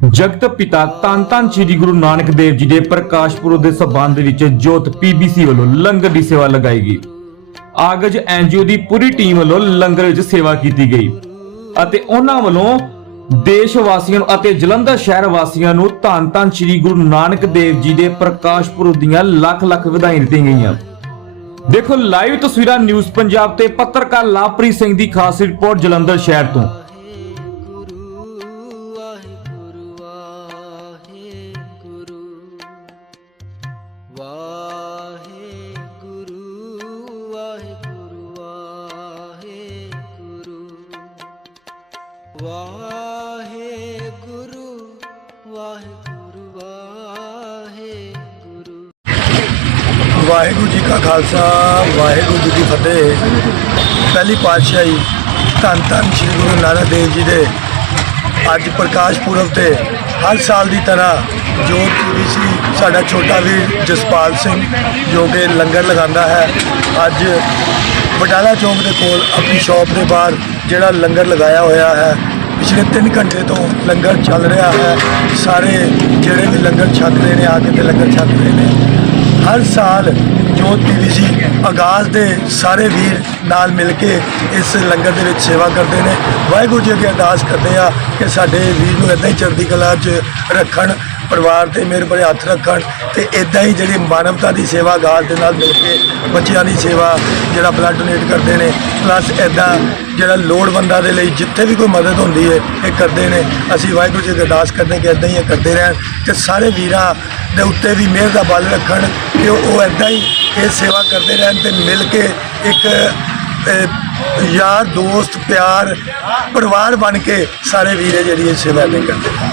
ਜਗਤ ਪਿਤਾ ਧੰਨ ਧੰਨ ਸ੍ਰੀ ਗੁਰੂ ਨਾਨਕ ਦੇਵ ਜੀ ਦੇ ਪ੍ਰਕਾਸ਼ ਪੁਰਬ ਦੇ ਸਬੰਧ ਵਿੱਚ ਜੋਤ ਪੀਬੀਸੀ ਵੱਲੋਂ ਲੰਗਰ ਦੀ ਸੇਵਾ ਲਗਾਈ ਗਈ। ਆਗਜ ਐਨਜੀਓ ਦੀ ਪੂਰੀ ਟੀਮ ਵੱਲੋਂ ਲੰਗਰ ਵਿੱਚ ਸੇਵਾ ਕੀਤੀ ਗਈ ਅਤੇ ਉਹਨਾਂ ਵੱਲੋਂ ਦੇਸ਼ ਵਾਸੀਆਂ ਨੂੰ ਅਤੇ ਜਲੰਧਰ ਸ਼ਹਿਰ ਵਾਸੀਆਂ ਨੂੰ ਧੰਨ ਧੰਨ ਸ੍ਰੀ ਗੁਰੂ ਨਾਨਕ ਦੇਵ ਜੀ ਦੇ ਪ੍ਰਕਾਸ਼ ਪੁਰਬ ਦੀਆਂ ਲੱਖ ਲੱਖ ਵਧਾਈਆਂ ਦਿੱਤੀਆਂ ਗਈਆਂ। ਦੇਖੋ ਲਾਈਵ ਤਸਵੀਰਾਂ ਨਿਊਜ਼ ਪੰਜਾਬ ਤੇ ਪੱਤਰਕਾਰ ਲਾਪ੍ਰੀਤ ਸਿੰਘ ਦੀ ਖਾਸ ਰਿਪੋਰਟ ਜਲੰਧਰ ਸ਼ਹਿਰ ਤੋਂ। ਵਾਹੇ ਗੁਰੂ ਵਾਹੇ ਗੁਰੂ ਗੁਰੂ ਵਾਹੇ ਗੁਰੂ ਵਾਹੇ ਗੁਰੂ ਗੁਰੂ ਵਾਹਿਗੁਰੂ ਜੀ ਕਾ ਖਾਲਸਾ, ਵਾਹਿਗੁਰੂ ਜੀ ਕੀ ਫਤਿਹ। ਪਹਿਲੀ ਪਾਤਸ਼ਾਹੀ ਧੰਨ ਧੰਨ ਸ੍ਰੀ ਗੁਰੂ ਨਾਨਕ ਦੇਵ ਜੀ ਦੇ ਅੱਜ ਪ੍ਰਕਾਸ਼ ਪੁਰਬ ਤੇ ਹਰ ਸਾਲ ਦੀ ਤਰ੍ਹਾਂ ਜੋਤ ਸੀ। ਸਾਡਾ ਛੋਟਾ ਵੀਰ ਜਸਪਾਲ ਸਿੰਘ ਜੋ ਕਿ ਲੰਗਰ ਲਗਾਉਂਦਾ ਹੈ। ਅੱਜ ਬਟਾਲਾ ਚੌਂਕ ਦੇ ਕੋਲ ਆਪਣੀ ਸ਼ਾਪ ਦੇ ਬਾਹਰ ਜਿਹੜਾ ਲੰਗਰ ਲਗਾਇਆ ਹੋਇਆ ਹੈ। ਪਿਛਲੇ 3 ਘੰਟੇ ਤੋਂ ਲੰਗਰ ਚੱਲ ਰਿਹਾ ਹੈ। ਸਾਰੇ ਜਿਹੜੇ ਵੀ ਲੰਗਰ ਛਕ ਰਹੇ ਨੇ, ਆ ਕੇ ਤੇ ਲੰਗਰ ਛਕ ਰਹੇ ਨੇ। ਹਰ ਸਾਲ ਜੋਤ ਪੀਵੀਸੀ ਆਗਾਜ਼ ਦੇ ਸਾਰੇ ਵੀਰ ਨਾਲ ਮਿਲ ਕੇ ਇਸ ਲੰਗਰ ਦੇ ਵਿੱਚ ਸੇਵਾ ਕਰਦੇ ਨੇ। ਵਾਹਿਗੁਰੂ ਜੀ ਅੱਗੇ ਅਰਦਾਸ ਕਰਦੇ ਆ ਕਿ ਸਾਡੇ ਵੀਰ ਨੂੰ ਇਦਾਂ ਹੀ ਚੜ੍ਹਦੀ ਕਲਾ 'ਚ ਰੱਖਣ, ਪਰਿਵਾਰ ਤੇ ਮੇਰੇ ਬੜੇ ਹੱਥ ਰੱਖਣ ਤੇ ਇਦਾਂ ਹੀ ਜਿਹੜੀ ਮਾਨਵਤਾ ਦੀ ਸੇਵਾ ਆਗਾਜ਼ ਦੇ ਨਾਲ ਮਿਲ ਕੇ ਬੱਚਿਆਂ ਦੀ ਸੇਵਾ ਜਿਹੜਾ ਬਲੱਡ ਡੋਨੇਟ ਕਰਦੇ ਨੇ। ਪਲੱਸ ਇਦਾਂ ਜਿਹੜਾ ਲੋੜਵੰਦਾਂ ਦੇ ਲਈ ਜਿੱਥੇ ਵੀ ਕੋਈ ਮਦਦ ਹੁੰਦੀ ਹੈ, ਇਹ ਕਰਦੇ ਨੇ। ਅਸੀਂ ਵਾਹਿਗੁਰੂ ਜੀ ਅੱਗੇ ਅਰਦਾਸ ਕਰਦੇ ਹਾਂ ਕਿ ਇਦਾਂ ਹੀ ਇਹ ਕਰਦੇ ਰਹਿਣ ਤੇ ਸਾਰੇ ਵੀਰਾਂ ਦੇ ਉੱਤੇ ਵੀ ਮਿਹਰ ਦਾ ਬਲ ਰੱਖਣ। ਕਿ ਉਹ ਇਦਾਂ ਹੀ ਇਹ ਸੇਵਾ ਕਰਦੇ ਰਹਿਣ ਤੇ ਮਿਲ ਕੇ ਇੱਕ ਅਹ, ਯਾਰ ਦੋਸਤ ਪਿਆਰ ਪਰਿਵਾਰ ਬਣ ਕੇ ਸਾਰੇ ਵੀਰੇ ਜਿਹੜੀ ਇਹ ਸੇਵਾ ਦੇ ਕਰਦੇ ਨੇ